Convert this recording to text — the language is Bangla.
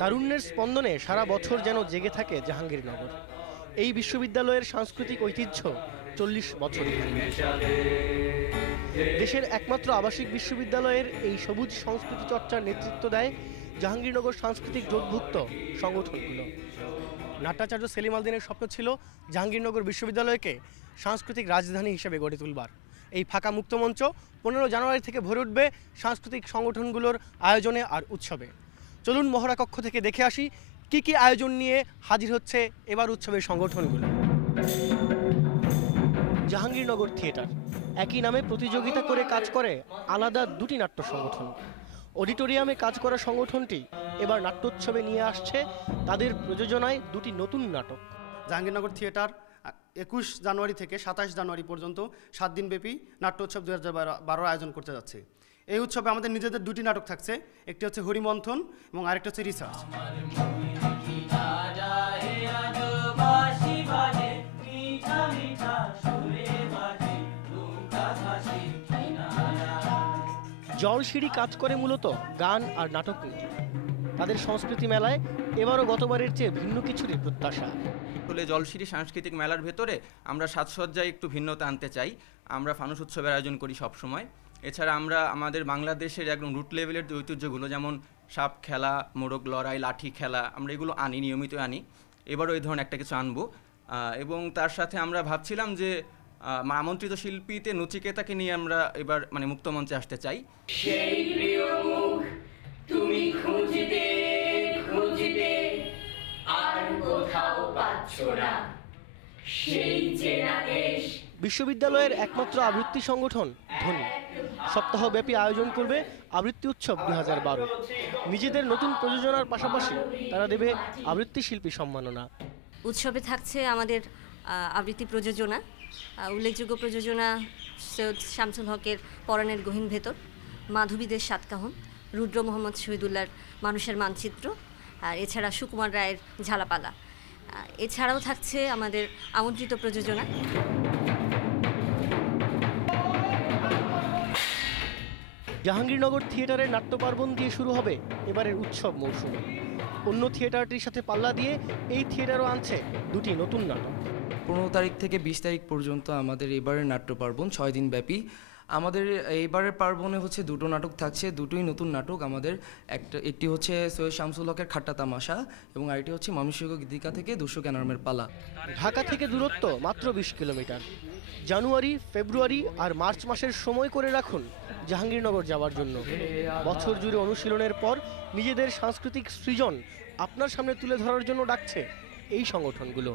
তারুণ্যের স্পন্দনে সারা বছর যেন জেগে থাকে জাহাঙ্গীরনগর। এই বিশ্ববিদ্যালয়ের সাংস্কৃতিক ঐতিহ্য চল্লিশ বছর। দেশের একমাত্র আবাসিক বিশ্ববিদ্যালয়ের এই সবুজ সংস্কৃতি চর্চার নেতৃত্ব দেয় জাহাঙ্গীরনগর সাংস্কৃতিক জোটভুক্ত সংগঠনগুলো। নাট্যাচার্য সেলিম আলদিনের স্বপ্ন ছিল জাহাঙ্গীরনগর বিশ্ববিদ্যালয়কে সাংস্কৃতিক রাজধানী হিসেবে গড়ে তুলবার। এই ফাঁকা মুক্তমঞ্চ পনেরো জানুয়ারি থেকে ভরে উঠবে সাংস্কৃতিক সংগঠনগুলোর আয়োজনে আর উৎসবে। চলুন মহড়া কক্ষ থেকে দেখে আসি কি কি আয়োজন নিয়ে হাজির হচ্ছে এবার উৎসবের সংগঠনগুলো। জাহাঙ্গীরনগর থিয়েটার। একই নামে প্রতিযোগিতা করে কাজ করে আলাদা দুটি নাট্য সংগঠন। অডিটোরিয়ামে কাজ করা সংগঠনটি এবার নাট্যোৎসবে নিয়ে আসছে তাদের প্রযোজনায় দুটি নতুন নাটক। জাহাঙ্গীরনগর থিয়েটার একুশ জানুয়ারি থেকে সাতাশ জানুয়ারি পর্যন্ত সাত দিনব্যাপী নাট্যোৎসব দু হাজার বারোর আয়োজন করতে যাচ্ছে। এই উৎসবে আমাদের নিজেদের দুটি নাটক থাকছে। একটি হচ্ছে হরিমন্থন এবং আরেকটি হচ্ছে রিসার্চ। জলসিঁড়ি কাজ করে মূলত গান আর নাটক নিয়ে। তাদের সংস্কৃতি মেলায় এবারও গতবারের চেয়ে ভিন্ন কিছুরই প্রত্যাশা। আসলে জলশিরি সাংস্কৃতিক মেলার ভেতরে আমরা সাজসজ্জায় একটু ভিন্নতা আনতে চাই। আমরা ফানুস উৎসবের আয়োজন করি সব সময় এছাড়া আমরা আমাদের বাংলাদেশের একদম রুট লেভেলের যে ঐতিহ্যগুলো যেমন সাপ খেলা মোরগ লড়াই লাঠি খেলা আমরা এগুলো আনি নিয়মিত আনি। এবারও এই ধরনের একটা কিছু আনব। এবং তার সাথে আমরা ভাবছিলাম যে আমন্ত্রিত শিল্পীতে নচিকেতাকে নিয়ে আমরা এবার মানে মুক্তমঞ্চে আসতে চাই। সেই প্রিয় মুখ তুমি খুঁজতে খুঁজতে আর কোথাও পাচ্ছ না। সেই চেনা দেশ বিশ্ববিদ্যালয়ের একমাত্র আবৃত্তি সংগঠন ধ্বনি সপ্তাহব্যাপী আয়োজন করবে আবৃত্তি উৎসব দুই হাজার বারো। নিজেদের নতুন প্রযোজনার পাশাপাশি তারা দেবে আবৃত্তি শিল্পী সম্মাননা। উৎসবে থাকছে আমাদের আবৃত্তি প্রযোজনা উল্লেখযোগ্য প্রযোজনা সৈয়দ শামসুল হকের পরাণের গহীন ভেতর মাধবীদের সাতকাহন, রুদ্র মোহাম্মদ শহীদুল্লাহর মানুষের মানচিত্র, আর এছাড়া সুকুমার রায়ের ঝালাপালা। এছাড়াও থাকছে আমাদের আমন্ত্রিত প্রযোজনা। জাহাঙ্গীরনগর থিয়েটারের নাট্যপার্বণ দিয়ে শুরু হবে এবারের উৎসব মৌসুমে। অন্য থিয়েটারটির সাথে পাল্লা দিয়ে এই থিয়েটারও আনছে দুটি নতুন নাটক। পনেরো তারিখ থেকে বিশ তারিখ পর্যন্ত আমাদের এবারের নাট্য পার্বণ ছয় দিন ব্যাপী আমাদের এইবারের পার্বণে হচ্ছে দুটো নাটক থাকছে, দুটোই নতুন নাটক আমাদের। একটা, একটি হচ্ছে সৈয়দ শামসুল হকের খাট্টা তামাশা এবং আরেকটি হচ্ছে মানুষিক গীতিকা থেকে দুশো ক্যানারমের পালা। ঢাকা থেকে দূরত্ব মাত্র বিশ কিলোমিটার। জানুয়ারি, ফেব্রুয়ারি আর মার্চ মাসের সময় করে রাখুন জাহাঙ্গীরনগর যাওয়ার জন্য। বছর জুড়ে অনুশীলনের পর নিজেদের সাংস্কৃতিক সৃজন আপনার সামনে তুলে ধরার জন্য ডাকছে এই সংগঠনগুলো।